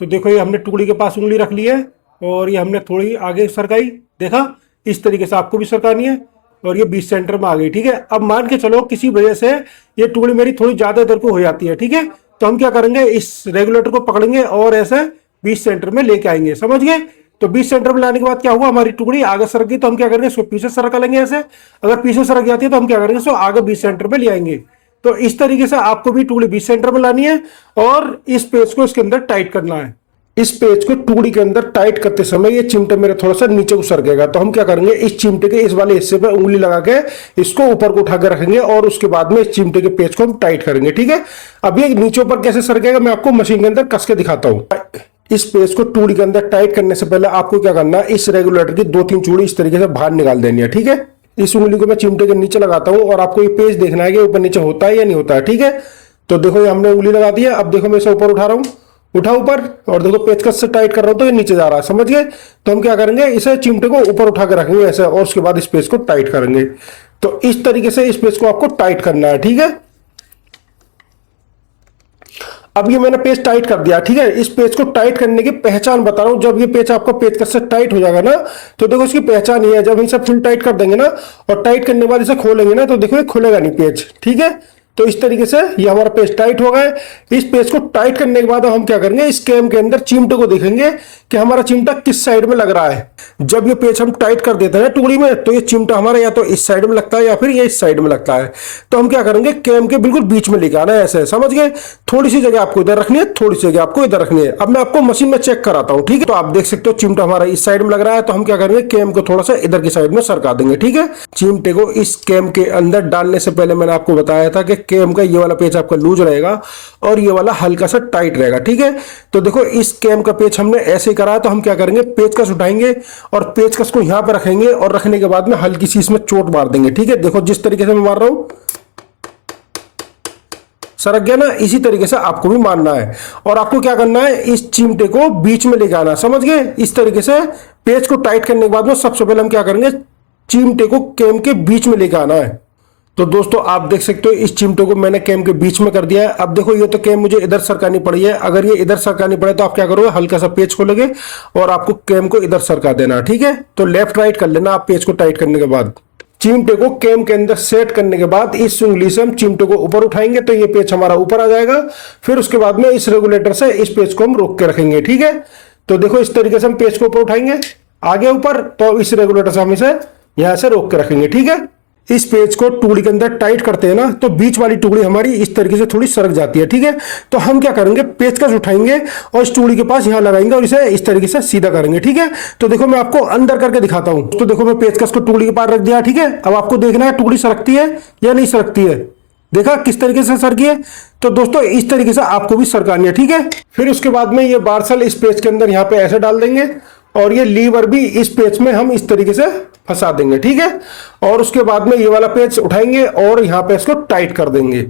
तो देखो ये हमने टुकड़ी के पास उंगली रख ली है और ये हमने थोड़ी आगे सरकाई, देखा इस तरीके से आपको भी सरकानी है और ये 20 सेंटर में आ गई। ठीक है, अब मान के चलो किसी वजह से ये टुकड़ी मेरी थोड़ी ज्यादा इधर को हो जाती है। ठीक है, तो हम क्या करेंगे, इस रेगुलेटर को पकड़ेंगे और ऐसे 20 सेंटर में लेके आएंगे, समझ गए। तो 20 सेंटर में लाने के बाद क्या हुआ, हमारी टुकड़ी आगे सरक गई तो हम क्या करेंगे, इसको पीछे सरका लेंगे ऐसे। अगर पीछे सरक जाती है तो हम क्या करेंगे, इसको आगे 20 सेंटर में ले आएंगे। तो इस तरीके से आपको भी टुकड़ी 20 सेंटर में लानी है और इस पेज को इसके अंदर टाइट करना है। इस पेज को टुकड़ी के अंदर टाइट करते समय ये चिमटे मेरे थोड़ा सा नीचे को सरकेगा तो हम क्या करेंगे, इस चिमटे के इस वाले हिस्से पे उंगली लगा के इसको ऊपर को उठा के रखेंगे और उसके बाद में इस चिमटे के पेज को हम टाइट करेंगे। ठीक है, अब ये नीचे ऊपर कैसे सरकेगा मैं आपको मशीन के अंदर कस के दिखाता हूँ। इस पेज को टुकड़ी के अंदर टाइट करने से पहले आपको क्या करना है, इस रेगुलेटर की 2-3 चूड़ी इस तरीके से बाहर निकाल देनी है। ठीक है, इस उंगली को मैं चिमटे के नीचे लगाता हूँ और आपको ये पेज देखना है कि ऊपर नीचे होता है या नहीं होता है। ठीक है, तो देखो ये हमने उंगली लगा दी है। अब देखो मैं इसे ऊपर उठा रहा हूँ, उठा ऊपर और देखो पेचकस से टाइट कर रहा हूं तो ये नीचे जा रहा है, समझ गए। तो हम क्या करेंगे, इसे चिमटे को ऊपर उठा के रखेंगे ऐसे और उसके बाद इस पेज को टाइट करेंगे। तो इस तरीके से इस पेज को आपको टाइट करना है। ठीक है, अब ये मैंने पेज टाइट कर दिया। ठीक है, इस पेज को टाइट करने की पहचान बता रहा हूं। जब ये पेज आपका पेचकस से टाइट हो जाएगा ना तो देखो इसकी पहचान ये है, जब इसे फुल टाइट कर देंगे ना और टाइट करने के बाद इसे खोलेंगे ना तो देखो ये खुलेगा नहीं पेज। ठीक है, तो इस तरीके से ये हमारा पेज टाइट हो गया। इस पेज को टाइट करने के बाद हम क्या करेंगे, इस कैम के अंदर चिमटे को देखेंगे कि हमारा चिमटा किस साइड में लग रहा है। जब ये पेज हम टाइट कर देते हैं टुकड़ी में तो ये चिमटा हमारा या तो इस साइड में लगता है या फिर ये इस साइड में लगता है। तो हम क्या करेंगे, कैम के बिल्कुल बीच में लेके आना है ऐसे, समझ गए। थोड़ी सी जगह आपको इधर रखनी है, थोड़ी सी जगह आपको इधर रखनी है। अब मैं आपको मशीन में चेक कराता हूँ। ठीक है, तो आप देख सकते हो चिमटा हमारा इस साइड में लग रहा है तो हम क्या करेंगे, कैम को थोड़ा सा इधर की साइड में सरका देंगे। ठीक है, चिमटे को इस कैम के अंदर डालने से पहले मैंने आपको बताया था कि कैम का ये वाला पेज आपका लूज रहेगा और ये वाला हल्का सा टाइट रहेगा। ठीक है, तो देखो इस कैम का पेज हमने ऐसे करा है तो हम क्या करेंगे, पेचकस उठाएंगे और पेचकस को यहां पर रखेंगे और रखने के बाद में हल्की सी इसमें चोट मार देंगे। ठीक है, देखो जिस तरीके से मैं मार रहा हूं सरक गया ना, इसी तरीके से आपको भी मारना है। और आपको क्या करना है, इस चिमटे को बीच में लेके आना, समझ गए। इस तरीके से पेच को टाइट करने के बाद में सबसे पहले हम क्या करेंगे, चिमटे को कैम के बीच में लेके आना है। तो दोस्तों आप देख सकते हो इस चिमटे को मैंने कैम के बीच में कर दिया है। अब देखो ये तो कैम मुझे इधर सरकानी पड़ी है, अगर ये इधर सरकानी पड़े तो आप क्या करोगे, हल्का सा पेच खोलोगे और आपको कैम को इधर सरका देना, ठीक है। तो लेफ्ट राइट कर लेना आप पेच को टाइट करने के बाद। चिमटे को कैम के अंदर सेट करने के बाद इस उंगली से हम चिमटे को ऊपर उठाएंगे तो ये पेच हमारा ऊपर आ जाएगा। फिर उसके बाद में इस रेगुलेटर से इस पेच को हम रोक के रखेंगे, ठीक है। तो देखो इस तरीके से हम पेच को ऊपर उठाएंगे आगे ऊपर, तो इस रेगुलेटर से हम इसे यहां से रोक के रखेंगे, ठीक है। इस पेज को टुकड़ी के अंदर टाइट करते हैं ना, तो बीच वाली टुकड़ी हमारी इस तरीके से थोड़ी सरक जाती है, ठीक है। तो हम क्या करेंगे, पेचकस उठाएंगे और इस टुकड़ी के पास यहां लगाएंगे और इसे इस तरीके से सीधा करेंगे, ठीक है। तो देखो मैं आपको अंदर करके दिखाता हूं। तो देखो मैं पेचकस को टुकड़ी के पास रख दिया, ठीक है। अब आपको देखना है टुकड़ी सरकती है या नहीं सरकती है। देखा किस तरीके से सरकी है। तो दोस्तों इस तरीके से आपको भी सरकानी है, ठीक है। फिर उसके बाद में ये बारसल इस पेच के अंदर यहाँ पे ऐसे डाल देंगे और ये लीवर भी इस पेच में हम इस तरीके से फंसा देंगे, ठीक है। और उसके बाद में ये वाला पेच उठाएंगे और यहां पे इसको टाइट कर देंगे।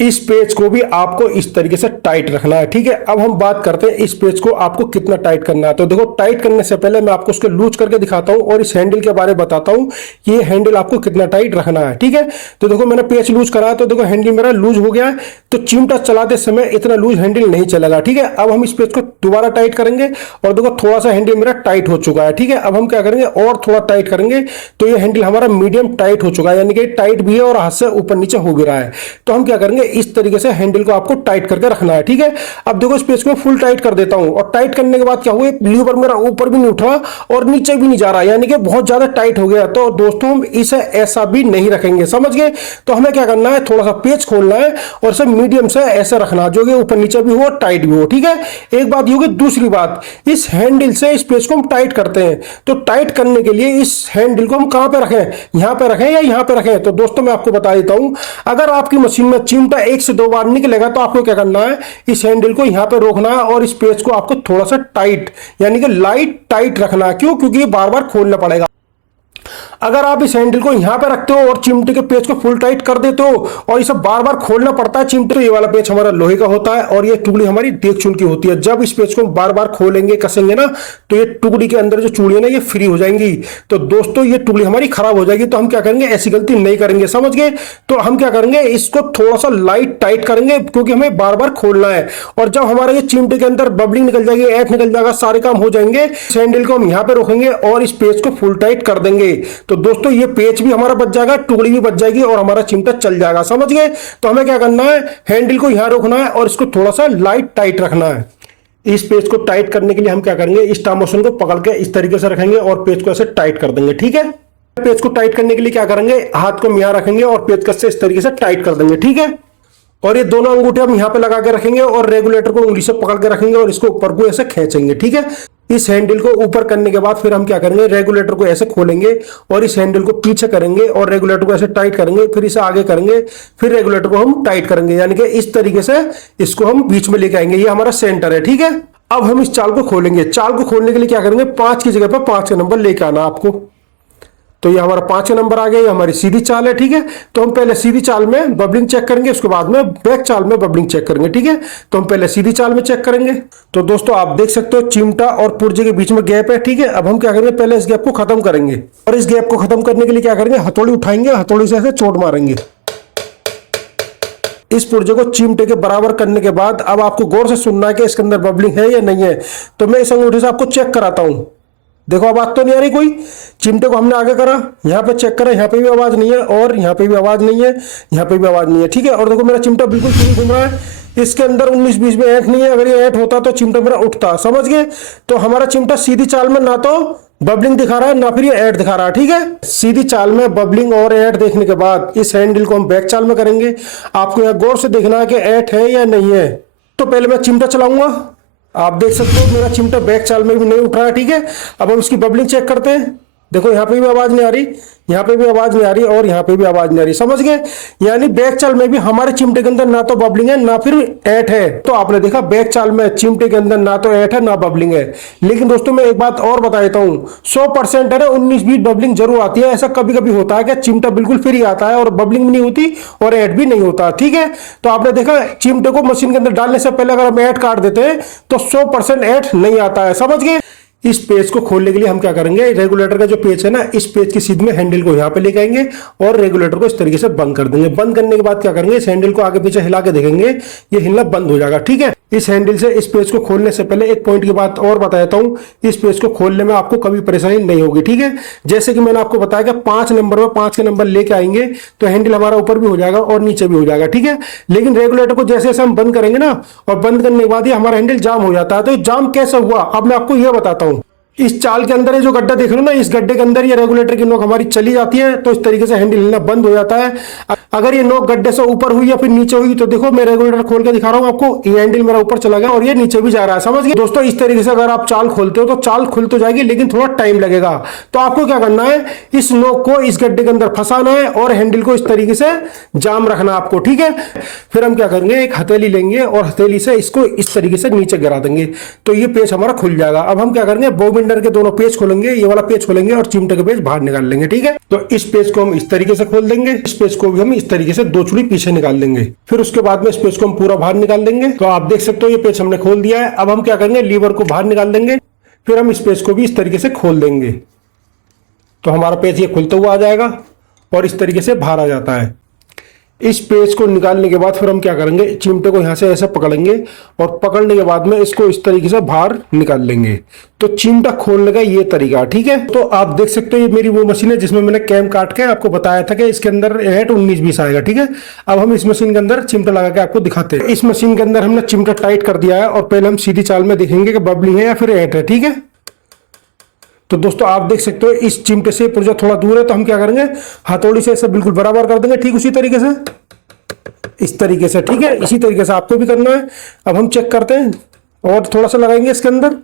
इस पेच को भी आपको इस तरीके से टाइट रखना है, ठीक है। अब हम बात करते हैं इस पेच को आपको कितना टाइट करना है। तो देखो टाइट करने से पहले मैं आपको उसको लूज करके दिखाता हूं और इस हैंडल के बारे में बताता हूं कि ये हैंडल आपको कितना टाइट रखना है, ठीक है। तो देखो मैंने पेच लूज करा तो देखो हैंडल मेरा लूज हो गया है, तो चिमटा चलाते समय इतना लूज हैंडल नहीं चलेगा, ठीक है। अब हम इस पेच को दोबारा टाइट करेंगे और देखो थोड़ा सा हैंडल मेरा टाइट हो चुका है, ठीक है। अब हम क्या करेंगे और थोड़ा टाइट करेंगे तो ये हैंडल हमारा मीडियम टाइट हो चुका है, यानी कि टाइट भी है और हाथ से ऊपर नीचे हो भी रहा है। तो हम क्या करेंगे, इस तरीके से हैंडल को आपको टाइट करके रखना है, ठीक है। अब देखो इस पेच को फुल टाइट कर देता हूं और टाइट करने के बाद क्या हुआ, लीवर मेरा ऊपर भी नहीं उठ रहा और नीचे भी नहीं जा रहा, यानी कि बहुत ज्यादा टाइट हो गया। तो दोस्तों हम इसे ऐसा भी नहीं रखेंगे, समझ गए। तो हमें क्या करना है, थोड़ा सा पेच खोलना है और इसे मीडियम से ऐसे रखना जो कि ऊपर नीचे भी हो टाइट भी हो, ठीक है। एक बात ये होगी। दूसरी बात, इस हैंडल से इस पेच को हम टाइट करते हैं, तो टाइट करने के लिए इस हैंडल को हम कहां पे रखें, यहां पे रखें या यहां पे रखें। तो दोस्तों मैं आपको बता देता हूं, अगर आपकी मशीन में चिमटा 1 से 2 बार निकलेगा तो आपको क्या करना है, इस हैंडल को यहां पे रोकना है और इस पेच को आपको थोड़ा सा टाइट यानी कि लाइट टाइट रखना है। क्यों, क्योंकि ये बार बार खोलना पड़ेगा। अगर आप इस हैंडल को यहां पे रखते हो और चिमटे के पेच को फुल टाइट कर देते हो और इसे बार बार खोलना पड़ता है चिमटे, तो ये वाला पेच हमारा लोहे का होता है और ये टुकड़ी हमारी देख चुन की होती है। जब इस पेच को बार बार खोलेंगे कसेंगे ना, तो ये टुकड़ी के अंदर जो चूड़ियां ना ये फ्री हो जाएंगी। तो दोस्तों ये टुकड़ी हमारी खराब हो जाएगी। तो हम क्या करेंगे, ऐसी गलती नहीं करेंगे, समझ गए। तो हम क्या करेंगे, इसको थोड़ा सा लाइट टाइट करेंगे क्योंकि हमें बार बार खोलना है। और जब हमारे ये चिमटे के अंदर बबलिंग निकल जाएगी, ऐठ निकल जाएगा, सारे काम हो जाएंगे, इस हैंडल को हम यहां पे रोकेंगे और इस पेच को फुल टाइट कर देंगे। तो दोस्तों ये पेच भी हमारा बच जाएगा, टुकड़ी भी बच जाएगी और हमारा चिमटा चल जाएगा, समझ गए। तो हमें क्या करना है, हैंडल को यहां रोकना है और इसको थोड़ा सा लाइट टाइट रखना है। इस पेच को टाइट करने के लिए हम क्या करेंगे, इस टामोशन को पकड़ के इस तरीके से रखेंगे और पेच को ऐसे टाइट कर देंगे, ठीक है। पेच को टाइट करने के लिए क्या करेंगे, हाथ को यहां रखेंगे और पेचकस से इस तरीके से टाइट कर देंगे, ठीक है। और ये दोनों अंगूठे हम यहां पे लगा के रखेंगे और रेगुलेटर को उंगली से पकड़ के रखेंगे और इसको ऊपर को ऐसे खींचेंगे, ठीक है। इस हैंडल को ऊपर करने के बाद फिर हम क्या करेंगे, रेगुलेटर को ऐसे खोलेंगे और इस हैंडल को पीछे करेंगे और रेगुलेटर को ऐसे टाइट करेंगे, फिर इसे आगे करेंगे, फिर रेगुलेटर को हम टाइट करेंगे, यानी कि इस तरीके से इसको हम बीच में लेके आएंगे। ये हमारा सेंटर है, ठीक है। अब हम इस चाल को खोलेंगे। चाल को खोलने के लिए क्या करेंगे, 5 की जगह पर 5 का नंबर लेके आना आपको। तो ये हमारा 5 नंबर आ गया, ये हमारी सीधी चाल है, ठीक है। तो हम पहले सीधी चाल में बबलिंग चेक करेंगे, उसके बाद में बैक चाल में बबलिंग चेक करेंगे, ठीक है। तो हम पहले सीधी चाल में चेक करेंगे। तो दोस्तों आप देख सकते हो चिमटा और पुर्जे के बीच में गैप है, ठीक है। अब हम क्या करेंगे, पहले इस गैप को खत्म करेंगे और इस गैप को खत्म करने के लिए क्या करेंगे, हथौड़ी उठाएंगे, हथौड़ी से ऐसे चोट मारेंगे। इस पुर्जे को चिमटे के बराबर करने के बाद अब आपको गौर से सुनना है कि इसके अंदर बबलिंग है या नहीं है। तो मैं इस अंगूठे से आपको चेक कराता हूं। देखो अब बात तो नहीं आ रही कोई। चिमटे को हमने आगे करा, यहाँ पे चेक करा, यहाँ पे भी आवाज नहीं है और यहाँ पे भी आवाज नहीं है, यहाँ पे भी आवाज नहीं है, ठीक है। और देखो मेरा चिमटा बिल्कुल फ्री घूम रहा है, इसके अंदर 19-20 में ऐंठ नहीं है। अगर ये ऐंठ होता तो चिमटा मेरा उठता, समझ गए। तो हमारा चिमटा सीधी चाल में ना तो बबलिंग दिखा रहा है ना फिर ये ऐंठ दिखा रहा है, ठीक है। सीधी चाल में बबलिंग और ऐंठ देखने के बाद इस हैंडल को हम बैक चाल में करेंगे। आपको यहाँ गौर से देखना है कि ऐंठ है या नहीं है। तो पहले मैं चिमटा चलाऊंगा, आप देख सकते हो मेरा चिमटा बैक चाल में भी नहीं उठ रहा है, ठीक है। अब हम इसकी बबलिंग चेक करते हैं। देखो यहाँ पे भी आवाज नहीं आ रही, यहाँ पे भी आवाज नहीं आ रही और यहाँ पे भी आवाज नहीं आ रही, समझ गए। यानी बैक चाल में भी हमारे चिमटे के अंदर ना तो बबलिंग है ना फिर ऐंठ है। तो आपने देखा बैक चाल में चिमटे के अंदर ना तो ऐंठ है ना बबलिंग है। लेकिन दोस्तों मैं एक बात और बता देता हूँ, 100% है ना 19-20 बबलिंग जरूर आती है। ऐसा कभी कभी होता है कि चिमटा बिल्कुल फ्री आता है और बबलिंग भी नहीं होती और ऐंठ भी नहीं होता, ठीक है। तो आपने देखा चिमटे को मशीन के अंदर डालने से पहले अगर हम ऐंठ काट देते हैं तो 100% ऐंठ नहीं आता है, समझ गए। इस पेज को खोलने के लिए हम क्या करेंगे, रेगुलेटर का जो पेज है ना, इस पेज की सीध में हैंडल को यहाँ पे लेके आएंगे और रेगुलेटर को इस तरीके से बंद कर देंगे। बंद करने के बाद क्या करेंगे, इस हैंडल को आगे पीछे हिला के देखेंगे, ये हिलना बंद हो जाएगा, ठीक है। इस हैंडल से इस पेज को खोलने से पहले एक पॉइंट की बात और बता देता हूं, इस पेज को खोलने में आपको कभी परेशानी नहीं होगी, ठीक है। जैसे कि मैंने आपको बताया कि 5 नंबर में 5 के नंबर लेके आएंगे तो हैंडल हमारा ऊपर भी हो जाएगा और नीचे भी हो जाएगा, ठीक है। लेकिन रेगुलेटर को जैसे जैसे हम बंद करेंगे ना, और बंद करने के बाद ये हमारा हैंडल जाम हो जाता है। तो जाम कैसे हुआ अब मैं आपको यह बताता हूं। इस चाल के अंदर ये जो गड्ढा देख रहे हो ना, इस गड्ढे के अंदर ये रेगुलेटर की नोक हमारी चली जाती है, तो इस तरीके से हैंडल हिलना बंद हो जाता है। अगर ये नोक गड्ढे से ऊपर हुई या फिर नीचे हुई तो देखो मैं रेगुलेटर खोल के दिखा रहा हूं आपको, ये हैंडल मेरा ऊपर चला गया और ये नीचे भी जा रहा है, समझ गए दोस्तों। इस तरीके से अगर आप चाल खोलते हो तो चाल खुल तो जाएगी लेकिन थोड़ा टाइम लगेगा। तो आपको क्या करना है, इस नोक को इस गड्ढे के अंदर फंसाना है और हैंडल को इस तरीके से जाम रखना आपको, ठीक है। फिर हम क्या करेंगे, एक हथेली लेंगे और हथेली से इसको इस तरीके से नीचे गिरा देंगे तो ये पेज हमारा खुल जाएगा। अब हम क्या करेंगे, बॉबिंडर के दोनों पेज खोलेंगे, ये वाला पेज खोलेंगे और चिमटे का पेज बाहर निकाल लेंगे, ठीक है। तो इस पेज को हम इस तरीके से खोल देंगे, इस पेज को भी हम इस तरीके से 2 चूड़ी पीछे निकाल देंगे। फिर उसके बाद में इस पेज को हम पूरा बाहर निकाल देंगे। तो आप देख सकते हो ये पेज हमने खोल दिया है। अब हम क्या करेंगे, लीवर को बाहर निकाल देंगे, फिर हम इस पेज को भी इस तरीके से खोल देंगे तो हमारा पेज ये खुलता हुआ आ जाएगा और इस तरीके से बाहर आ जाता है। इस पेज को निकालने के बाद फिर हम क्या करेंगे, चिमटे को यहां से ऐसे पकड़ेंगे और पकड़ने के बाद में इसको इस तरीके से बाहर निकाल लेंगे। तो चिमटा खोलने का ये तरीका, ठीक है। तो आप देख सकते हो ये मेरी वो मशीन है जिसमें मैंने कैम काट के आपको बताया था कि इसके अंदर ऐंठ 19-20 आएगा, ठीक है। अब हम इस मशीन के अंदर चिमटा लगा के आपको दिखाते हैं। इस मशीन के अंदर हमने चिमटा टाइट कर दिया है और पहले हम सीधी चाल में देखेंगे कि बबलिंग है या फिर ऐंठ है, ठीक है। तो दोस्तों आप देख सकते हो इस चिमटे से पुर्जा थोड़ा दूर है तो हम क्या करेंगे, हथौड़ी से ऐसे बिल्कुल बराबर कर देंगे, ठीक उसी तरीके से, इस तरीके से, ठीक है। इसी तरीके से आपको भी करना है। अब हम चेक करते हैं और थोड़ा सा लगाएंगे इसके अंदर।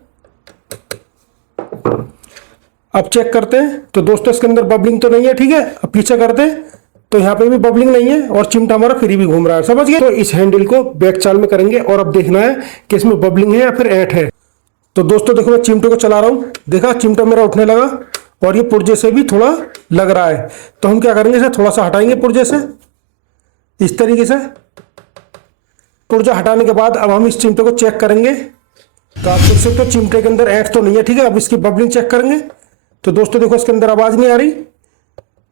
अब चेक करते हैं तो दोस्तों इसके अंदर बबलिंग तो नहीं है, ठीक है। अब पीछे करते हैं तो यहाँ पे भी बबलिंग नहीं है और चिमटा हमारा फ्री भी घूम रहा है, समझ गए। तो इस हैंडल को बैक चाल में करेंगे और अब देखना है कि इसमें बबलिंग है या फिर ऐंठ है। तो दोस्तों देखो मैं चिमटे को चला रहा हूं, देखा चिमटा मेरा उठने लगा और ये पुर्जे से भी थोड़ा लग रहा है। तो हम क्या करेंगे, इसे थोड़ा सा हटाएंगे पुर्जे से इस तरीके से। पुर्जा हटाने के बाद अब हम इस चिमटे को चेक करेंगे तो आप देख सकते हो चिमटे के अंदर ऐंठ तो नहीं है, ठीक है। अब इसकी बबलिंग चेक करेंगे तो दोस्तों देखो इसके अंदर आवाज नहीं आ रही,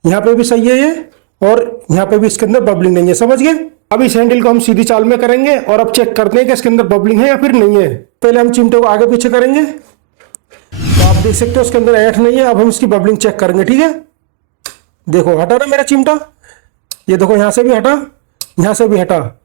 यहाँ पे भी सही है ये और यहाँ पे भी इसके अंदर बबलिंग नहीं है, समझ गए। अब इस हैंडल को हम सीधी चाल में करेंगे और अब चेक करते हैं कि इसके अंदर बबलिंग है या फिर नहीं है। पहले हम चिमटे को आगे पीछे करेंगे तो आप देख सकते हो इसके अंदर ऐंठ नहीं है। अब हम इसकी बबलिंग चेक करेंगे, ठीक है। देखो हटा ना मेरा चिमटा, ये देखो यहां से भी हटा, यहां से भी हटा,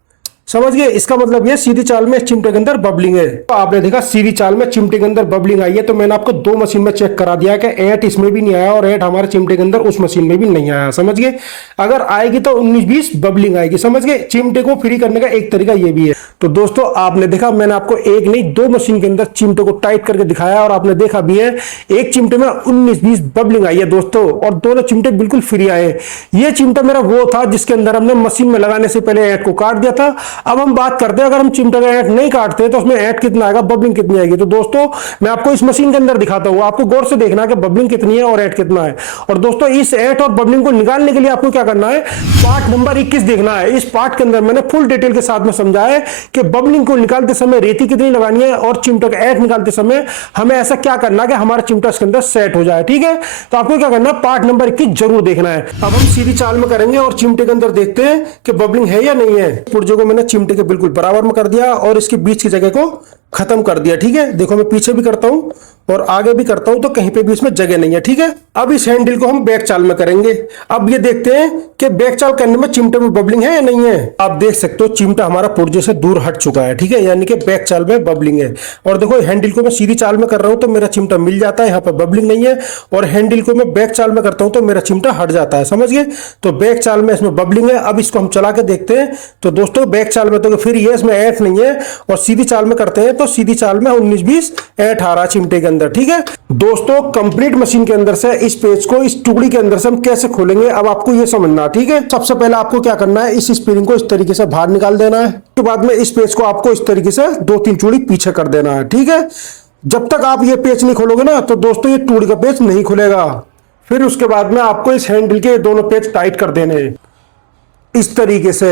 समझ गए। इसका मतलब ये सीधी चाल में चिमटे के अंदर बबलिंग है। तो आपने देखा सीधी चाल में चिमटे के अंदर बबलिंग आई है। तो मैंने आपको 2 मशीन में चेक करा दिया कि ऐंठ इसमें भी नहीं आया और ऐंठ हमारे चिमटे के अंदर उस मशीन में भी नहीं आया, समझ गए। अगर आएगी तो 19-20 बबलिंग आएगी, समझ गए। चिमटे को फ्री करने का एक तरीका ये भी है। तो दोस्तों आपने देखा मैंने आपको एक नहीं 2 मशीन के अंदर चिमटे को टाइट करके दिखाया और आपने देखा भी है एक चिमटे में 19-20 बबलिंग आई है दोस्तों और दोनों चिमटे बिल्कुल फ्री आए। ये चिमटा मेरा वो था जिसके अंदर हमने मशीन में लगाने से पहले ऐंठ को काट दिया था। अब हम बात करते हैं अगर हम चिमटे का ऐंठ नहीं काटते तो उसमें ऐंठ कितना आएगा, बबलिंग कितनी आएगी। तो दोस्तों मैं आपको इस मशीन के अंदर दिखाता हूं, आपको गौर से देखना है कि बबलिंग कितनी है और ऐंठ कितना है। और दोस्तों इस ऐंठ और बबलिंग को निकालने के लिए आपको क्या करना है, पार्ट नंबर 21 देखना है। इस पार्ट के अंदर मैंने फुल डिटेल के साथ में समझाया है कि बबलिंग को निकालते समय रेती कितनी लगानी है और चिमटे का ऐंठ निकालते समय हमें ऐसा क्या करना है कि हमारा चिमटा इसके अंदर सेट हो जाए, ठीक है। तो आपको क्या करना है, पार्ट नंबर 21 जरूर देखना है। अब हम सीधी चाल में करेंगे और चिमटे के अंदर देखते हैं कि बबलिंग है या नहीं है। पुर्जे को मैंने चिमटे के बिल्कुल बराबर में कर दिया और इसके बीच की जगह को खत्म कर दिया, ठीक है। देखो मैं पीछे भी करता हूं और आगे भी करता हूं तो कहीं पे भी इसमें जगह नहीं है, ठीक है। अब इस हैंडल को हम बैक चाल में करेंगे। अब ये देखते हैं कि बैक चाल करने में चिमटे में बबलिंग है या नहीं है। आप देख सकते हो चिमटा हमारा पुर्जे से दूर हट चुका है, ठीक है, यानी कि बैक चाल में बबलिंग है। और देखो हैंडल को मैं सीधी चाल में कर रहा हूं तो मेरा चिमटा मिल जाता है, यहाँ पर बबलिंग नहीं है। और हैंडल को मैं बैक चाल में करता हूं तो मेरा चिमटा हट जाता है, समझ गए। तो बैक चाल में इसमें बबलिंग है। अब इसको हम चला के देखते हैं तो दोस्तों बैक चाल में तो फिर ये इसमें ऐंठ नहीं है और सीधी चाल में करते हैं तो सीधी चाल में 19 20 18 चिमटे के अंदर। ठीक है दोस्तों, कंप्लीट मशीन के अंदर से इस पेज को इस टुकड़ी के अंदर से हम कैसे खोलेंगे अब आपको ये समझना। ठीक है, सबसे पहले आपको क्या करना है, इस स्प्रिंग को इस तरीके से बाहर निकाल देना है। उसके बाद में इस पेज को आपको इस तरीके से 2-3 चूड़ी पीछे कर देना है। ठीक है, जब तक आप ये पेज नहीं खोलोगे ना तो दोस्तों ये टूड़ी का पेज नहीं खुलेगा। फिर उसके बाद में आपको इस हैंडल के दोनों पेज टाइट कर देने इस तरीके से।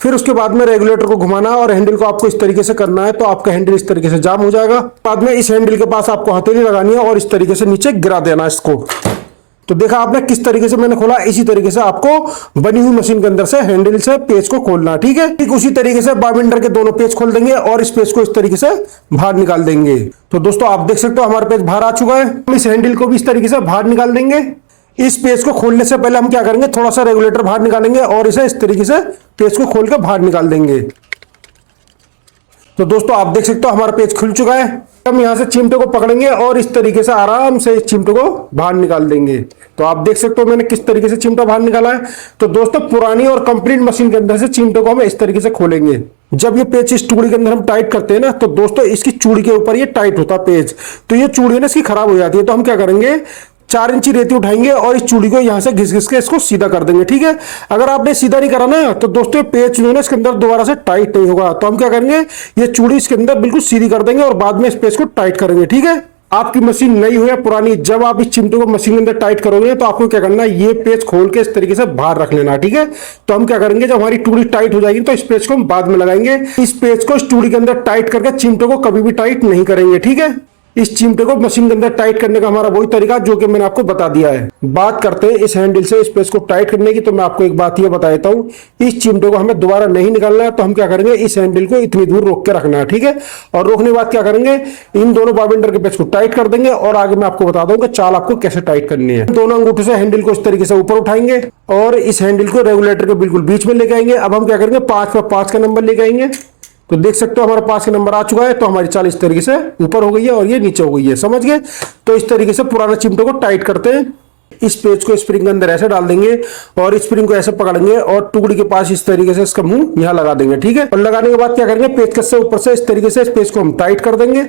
फिर उसके बाद में रेगुलेटर को घुमाना और हैंडल को आपको इस तरीके से करना है, तो आपका हैंडल इस तरीके से जाम हो जाएगा। बाद में इस हैंडल के पास आपको हथेली लगानी है और इस तरीके से नीचे गिरा देना इसको। तो देखा आपने किस तरीके से मैंने खोला, इसी तरीके से आपको बनी हुई मशीन के अंदर से हैंडल से पेज को खोलना। ठीक है, ठीक उसी तरीके से बाइंडर के दोनों पेज खोल देंगे और इस पेज को इस तरीके से बाहर निकाल देंगे। तो दोस्तों आप देख सकते हो हमारा पेज बाहर आ चुका है। हम इस हैंडल को भी इस तरीके से बाहर निकाल देंगे। इस पेज को खोलने से पहले हम क्या करेंगे, थोड़ा सा रेगुलेटर बाहर निकालेंगे और इसे इस तरीके से पेज को खोल कर बाहर निकाल देंगे। तो दोस्तों आप देख सकते हो हमारा पेज खुल चुका है। हम यहां से चिमटे को पकड़ेंगे और इस तरीके से आराम से इस चिमटे को बाहर निकाल देंगे। तो आप देख सकते हो मैंने किस तरीके से चिमटा बाहर निकाला है। तो दोस्तों पुरानी और कंप्लीट मशीन के अंदर से चिमटे को हम इस तरीके से खोलेंगे। जब ये पेज इस चूड़ी के अंदर हम टाइट करते हैं ना, तो दोस्तों इसकी चूड़ी के ऊपर ये टाइट होता है पेज, तो ये चूड़ी ना इसकी खराब हो जाती है। तो हम क्या करेंगे, 4 इंची रेती उठाएंगे और इस चूड़ी को यहां से घिस घिस के इसको सीधा कर देंगे। ठीक है, अगर आपने सीधा नहीं करा ना तो दोस्तों पेज जो है ना इसके अंदर दोबारा से टाइट नहीं होगा। तो हम क्या करेंगे, ये चूड़ी इसके अंदर बिल्कुल सीधी कर देंगे और बाद में इस पेज को टाइट करेंगे। ठीक है, आपकी मशीन नई हो या पुरानी, जब आप इस चिमटे को मशीन के अंदर टाइट करोगे तो आपको क्या करना है, ये पेज खोल के इस तरीके से बाहर रख लेना। ठीक है, तो हम क्या करेंगे, जब हमारी टूड़ी टाइट हो जाएगी तो इस पेज को हम बाद में लगाएंगे। इस पेज को इस टूड़ी के अंदर टाइट करके चिमटे को कभी भी टाइट नहीं करेंगे। ठीक है, इस चिमटे को मशीन के अंदर टाइट करने का हमारा वही तरीका जो कि मैंने आपको बता दिया है। बात करते हैं इस हैंडल से इस पेज को टाइट करने की, तो मैं आपको एक बात ये बता देता हूं, इस चिमटे को हमें दोबारा नहीं निकालना है। तो हम क्या करेंगे, इस हैंडल को इतनी दूर रोक के रखना है। ठीक है, और रोकने के बाद क्या करेंगे, इन दोनों बाइंडर के पेज को टाइट कर देंगे और आगे मैं आपको बता दूंगा चाल आपको कैसे टाइट करनी है। दोनों अंगूठे से हैंडल को इस तरीके से ऊपर उठाएंगे और इस हैंडल को रेगुलेटर के बिल्कुल बीच में लेके आएंगे। अब हम क्या करेंगे, 5 पर 5 का नंबर लेके आएंगे। तो देख सकते हो हमारा 5 का नंबर आ चुका है। तो हमारी चाल इस तरीके से ऊपर हो गई है और ये नीचे हो गई है, समझ गए। तो इस तरीके से पुराने चिमटे को टाइट करते हैं। इस पेज को स्प्रिंग के अंदर ऐसे डाल देंगे और स्प्रिंग को ऐसे पकड़ेंगे और टुकड़ी के पास इस तरीके से इसका मुंह यहाँ लगा देंगे। ठीक है, और लगाने के बाद क्या करेंगे, पेज कस से ऊपर से इस तरीके से इस पेज को हम टाइट कर देंगे।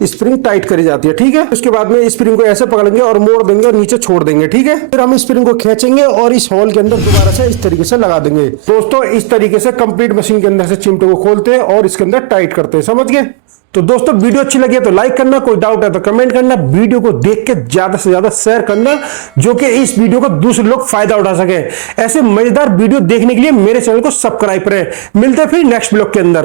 स्प्रिंग टाइट करी जाती है। ठीक है, उसके बाद में स्प्रिंग को ऐसे पकड़ेंगे और मोड़ देंगे और नीचे छोड़ देंगे। ठीक है, फिर हम स्प्रिंग को खींचेंगे और इस होल के अंदर दोबारा से इस तरीके से लगा देंगे। दोस्तों इस तरीके से कंप्लीट मशीन के अंदर से चिमटे को खोलते हैं और इसके अंदर टाइट करते हैं, समझ गए। तो दोस्तों वीडियो अच्छी लगी है तो लाइक करना, कोई डाउट है तो कमेंट करना, वीडियो को देख के ज्यादा से ज्यादा शेयर करना, जो कि इस वीडियो को दूसरे लोग फायदा उठा सके। ऐसे मजेदार वीडियो देखने के लिए मेरे चैनल को सब्सक्राइब करें। मिलते हैं फिर नेक्स्ट ब्लॉग के अंदर।